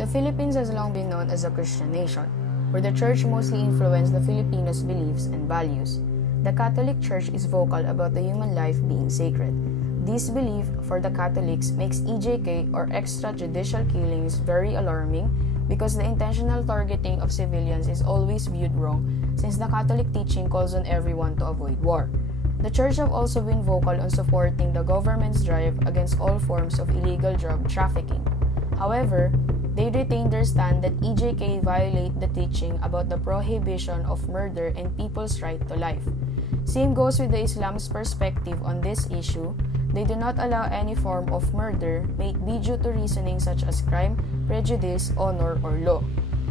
The Philippines has long been known as a Christian nation, where the church mostly influenced the Filipinos' beliefs and values. The Catholic Church is vocal about the human life being sacred. This belief for the Catholics makes EJK or extrajudicial killings very alarming because the intentional targeting of civilians is always viewed wrong since the Catholic teaching calls on everyone to avoid war. The Church have also been vocal on supporting the government's drive against all forms of illegal drug trafficking. However, they retain their stand that EJK violate the teaching about the prohibition of murder and people's right to life. Same goes with the Islam's perspective on this issue. They do not allow any form of murder, may it be due to reasoning such as crime, prejudice, honor, or law.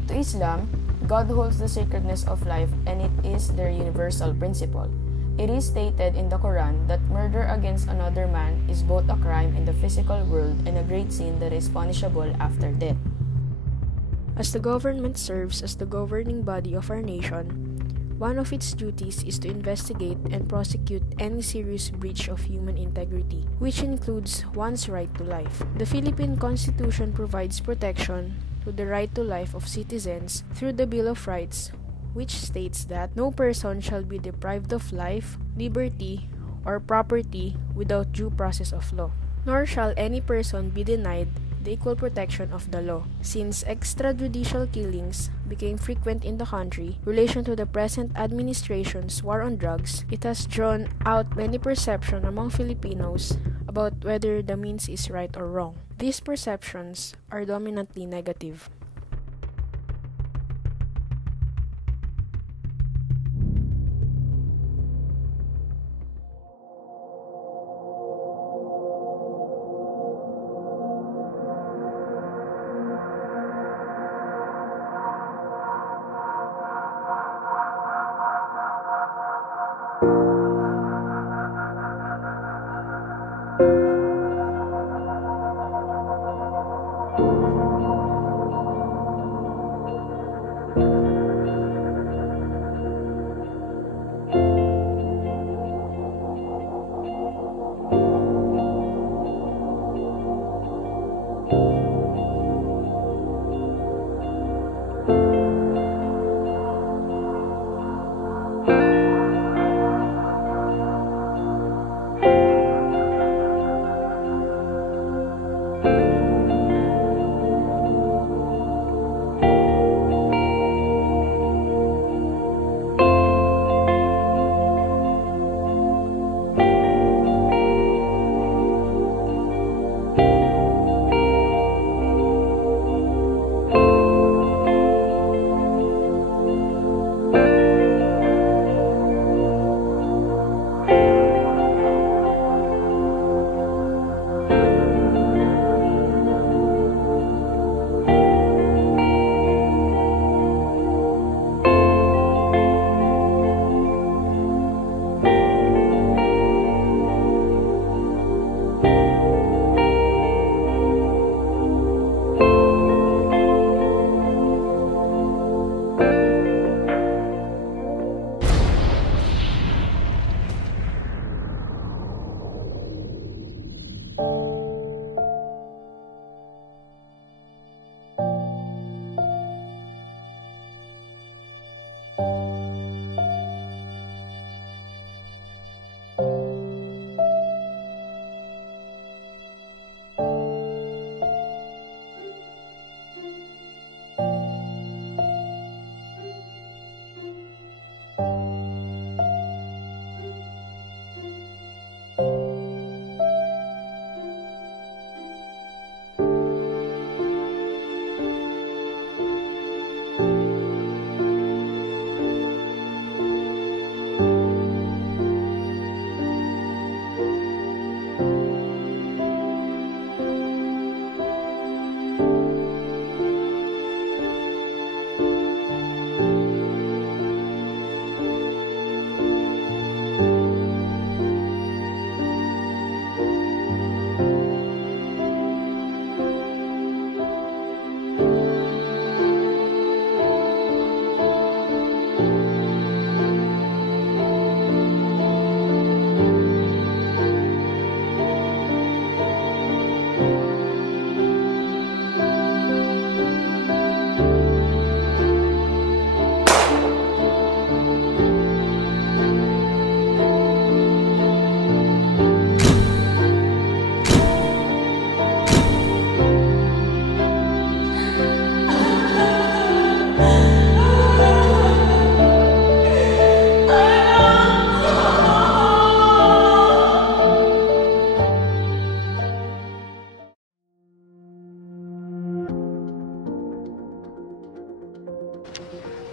To Islam, God holds the sacredness of life and it is their universal principle. It is stated in the Quran that murder against another man is both a crime in the physical world and a great sin that is punishable after death. As the government serves as the governing body of our nation, one of its duties is to investigate and prosecute any serious breach of human integrity, which includes one's right to life. The Philippine Constitution provides protection to the right to life of citizens through the Bill of Rights, which states that no person shall be deprived of life, liberty, or property without due process of law, nor shall any person be denied the equal protection of the law. Since extrajudicial killings became frequent in the country, in relation to the present administration's war on drugs, it has drawn out many perceptions among Filipinos about whether the means is right or wrong. These perceptions are dominantly negative.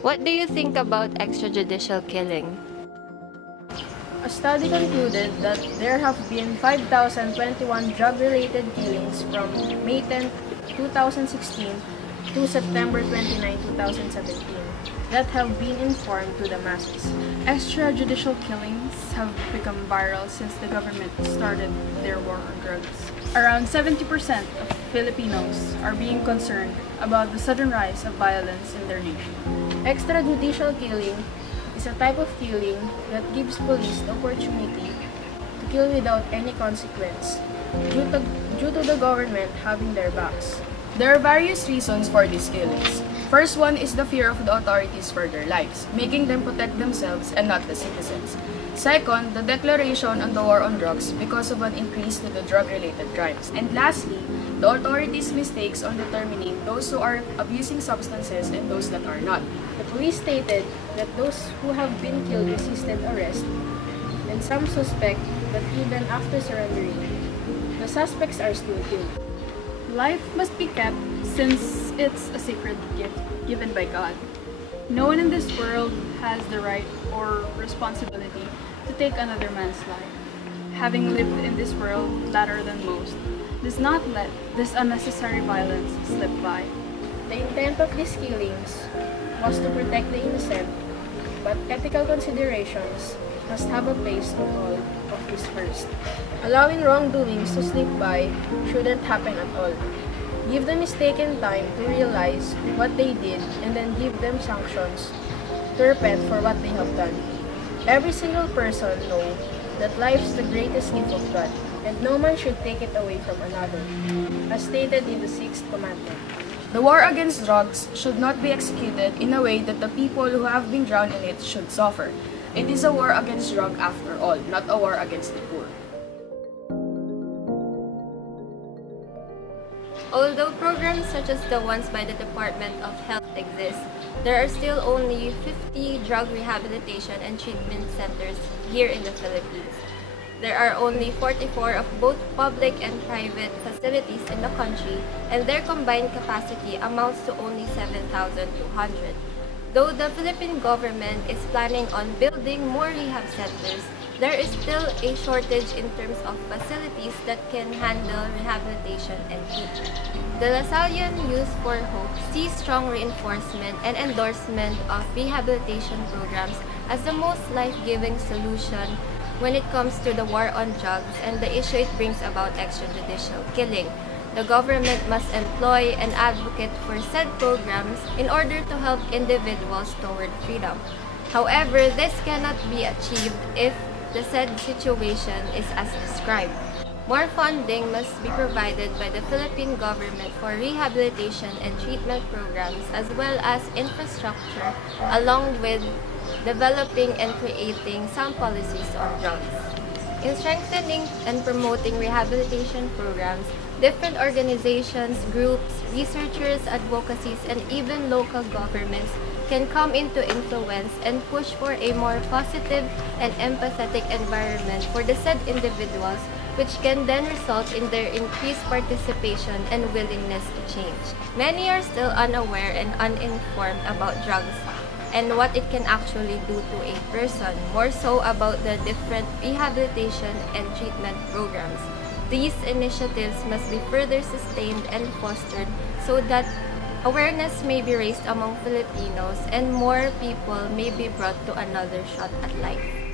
What do you think about extrajudicial killing? A study concluded that there have been 5,021 drug-related killings from May 10, 2016 to September 29, 2017 that have been informed to the masses. Extrajudicial killings have become viral since the government started their war on drugs. Around 70% of Filipinos are being concerned about the sudden rise of violence in their nation. Extrajudicial killing is a type of killing that gives police the opportunity to kill without any consequence due to the government having their backs. There are various reasons for these killings. First one is the fear of the authorities for their lives, making them protect themselves and not the citizens. Second, the declaration on the war on drugs because of an increase to the drug-related crimes. And lastly, the authorities' mistakes on determining those who are abusing substances and those that are not. The police stated that those who have been killed resisted arrest, and some suspect that even after surrendering, the suspects are still killed. Life must be kept since it's a sacred gift given by God. No one in this world has the right or responsibility to take another man's life. Having lived in this world latter than most, does not let this unnecessary violence slip by. The intent of these killings was to protect the innocent, but ethical considerations must have a place in all of this first. Allowing wrongdoings to slip by shouldn't happen at all. Give the mistaken time to realize what they did and then give them sanctions to repent for what they have done. Every single person knows that life is the greatest gift of God, and no man should take it away from another, as stated in the 6th commandment. The war against drugs should not be executed in a way that the people who have been drowned in it should suffer. It is a war against drugs after all, not a war against the poor. Although programs such as the ones by the Department of Health exist, there are still only 50 drug rehabilitation and treatment centers here in the Philippines. There are only 44 of both public and private facilities in the country, and their combined capacity amounts to only 7,200. Though the Philippine government is planning on building more rehab centers, there is still a shortage in terms of facilities that can handle rehabilitation and treatment. The Lasallian Youth for Hope sees strong reinforcement and endorsement of rehabilitation programs as the most life-giving solution when it comes to the war on drugs and the issue it brings about extrajudicial killing. The government must employ and advocate for said programs in order to help individuals toward freedom. However, this cannot be achieved if the said situation is as described. More funding must be provided by the Philippine government for rehabilitation and treatment programs as well as infrastructure, along with developing and creating sound policies on drugs. In strengthening and promoting rehabilitation programs, different organizations, groups, researchers, advocacies, and even local governments can come into influence and push for a more positive and empathetic environment for the said individuals, which can then result in their increased participation and willingness to change. Many are still unaware and uninformed about drugs and what it can actually do to a person, more so about the different rehabilitation and treatment programs. These initiatives must be further sustained and fostered so that awareness may be raised among Filipinos and more people may be brought to another shot at life.